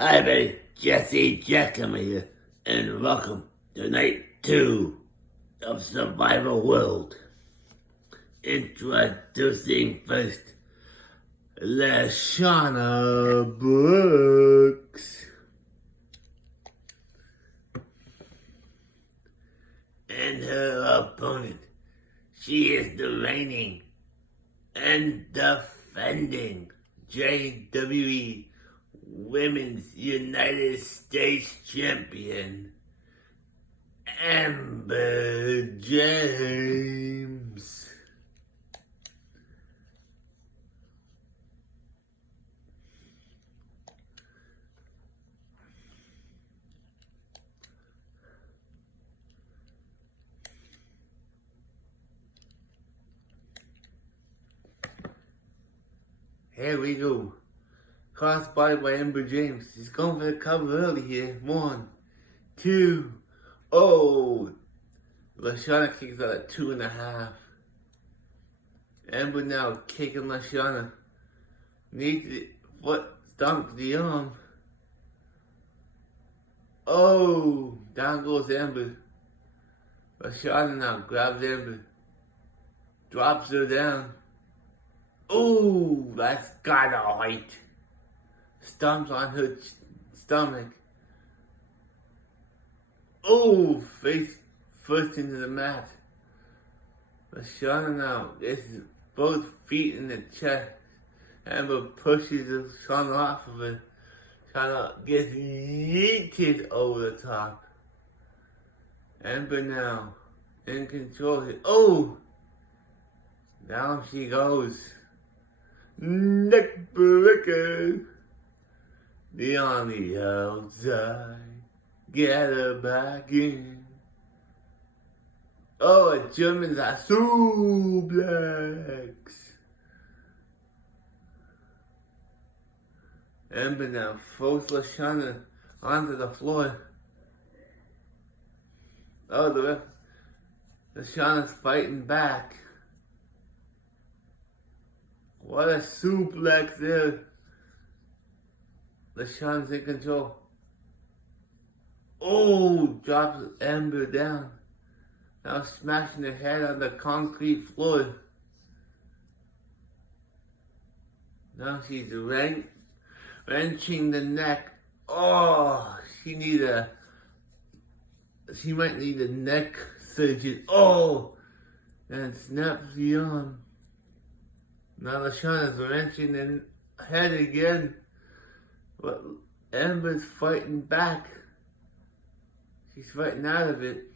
Hi, everybody. Jesse Jackhammer here, and welcome to night 2 of Survival World. Introducing first, Lashana Brooks. And her opponent. She is the reigning and defending JWE Women's United States Champion, Amber James. Here we go. Crossbody by Amber James. She's going for the cover early here. 1, 2, oh. Lashana kicks out at 2.5. Amber now kicking Lashana. Needs the foot, stomp the arm. Oh, down goes Amber. Lashana now grabs Amber. Drops her down. Oh, that's gotta hurt. Stomps on her stomach. Oh, face first into the mat. Lashana now gets both feet in the chest. Amber pushes Lashana off of it. Lashana gets yeeted over the top. Amber now in control. Oh, down she goes. Neck breaker. The on the outside, get her back in. Oh, a German's a suplex. Amber now throws Lashana onto the floor. Oh, the ref. Lashana's fighting back. What a suplex there. Lashana's in control. Oh, drops Amber down. Now smashing her head on the concrete floor. Now she's wrenching the neck. Oh, she might need a neck surgeon. Oh, and snaps the arm. Now Lashana's wrenching the head again. But Amber's fighting back. She's fighting out of it.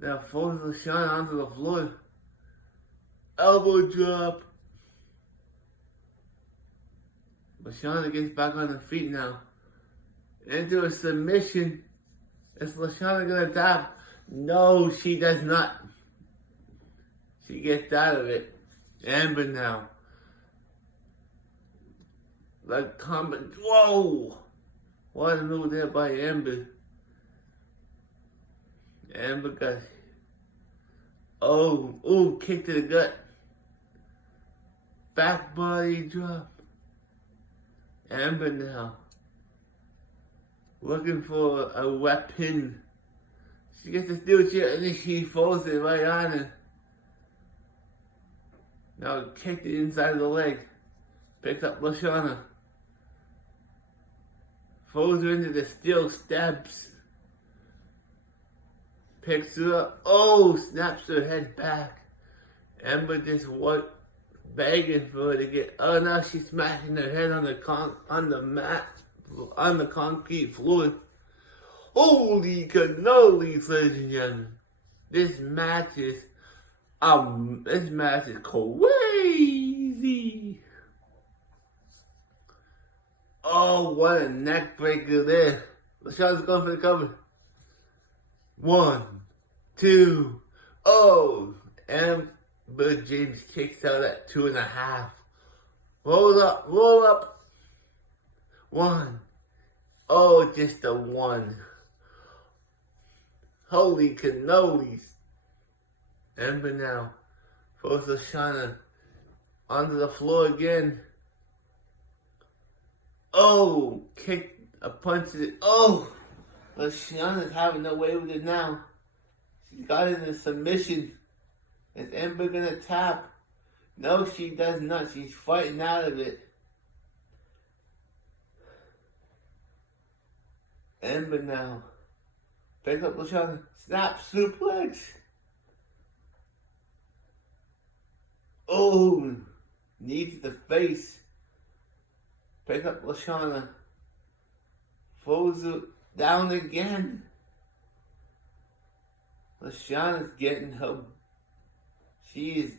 Now throws Lashana onto the floor. Elbow drop. Lashana gets back on her feet now. Into a submission. Is Lashana gonna tap? No, she does not. She gets out of it. Amber now. Like comment. Whoa! What a move there by Amber. Amber got. Oh, kick to the gut. Back body drop. Amber now. Looking for a weapon. She gets the steel chair and then she folds it right on her. Now kick it inside of the leg. Picks up Lashana. Throws her into the steel steps. Picks her up. Oh, snaps her head back. Amber just begging for her to get. Oh, now she's smashing her head on the concrete floor. Holy cannolis, ladies and gentlemen! This match is crazy. Oh, what a neck breaker there. Lashana's going for the cover. 1, 2, oh. Amber James kicks out at 2.5. Roll up. 1. Oh, just a 1. Holy cannolis. Amber now throws Lashana onto the floor again. Oh, kick A punch to the... Oh! LaShawna's having no way with it now. She got in a submission. Is Ember gonna tap? No, she does not. She's fighting out of it. Ember now. Pick up LaShawna. Snap suplex. Oh! Knee to the face. Pick up LaShawna. Throws it down again. LaShawna's getting her. She's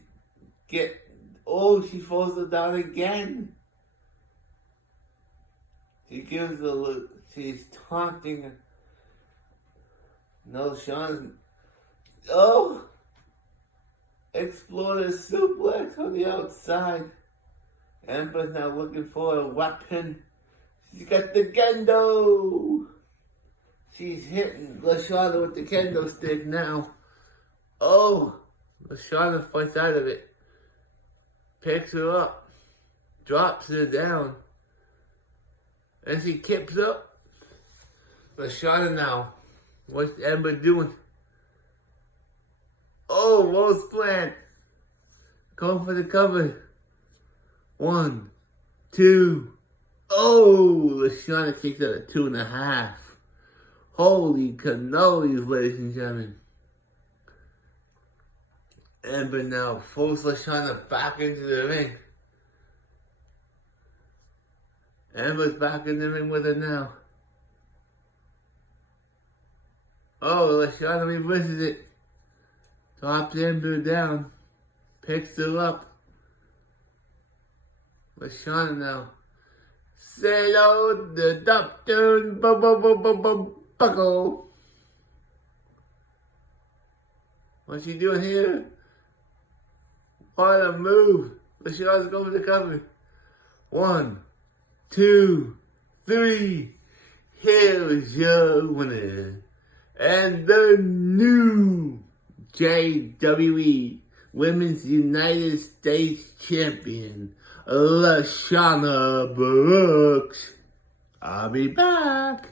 she falls her down again. She gives a look. She's taunting her. No, LaShawna's. Oh! Exploder suplex on the outside. Ember's now looking for a weapon. She's got the kendo. She's hitting LaShawna with the kendo stick now. Oh! LaShawna fights out of it. Picks her up. Drops her down. And she kips up. LaShawna now. What's Ember doing? Oh, Rose Plant. Going for the cover. 1, 2. Oh, LaShawna kicks out at 2.5. Holy cannolis, ladies and gentlemen. Ember now throws LaShawna back into the ring. Ember's back in the ring with her now. Oh, LaShawna reverses it. Drops Ember down. Picks her up. LaShawna now. Say hello, the doctor, buckle. What's she doing here? What a move. LaShawna's going for the cover. 1, 2, 3. Here is your winner. And the new JWE Women's United States Champion, LaShawna Brooks. I'll be back.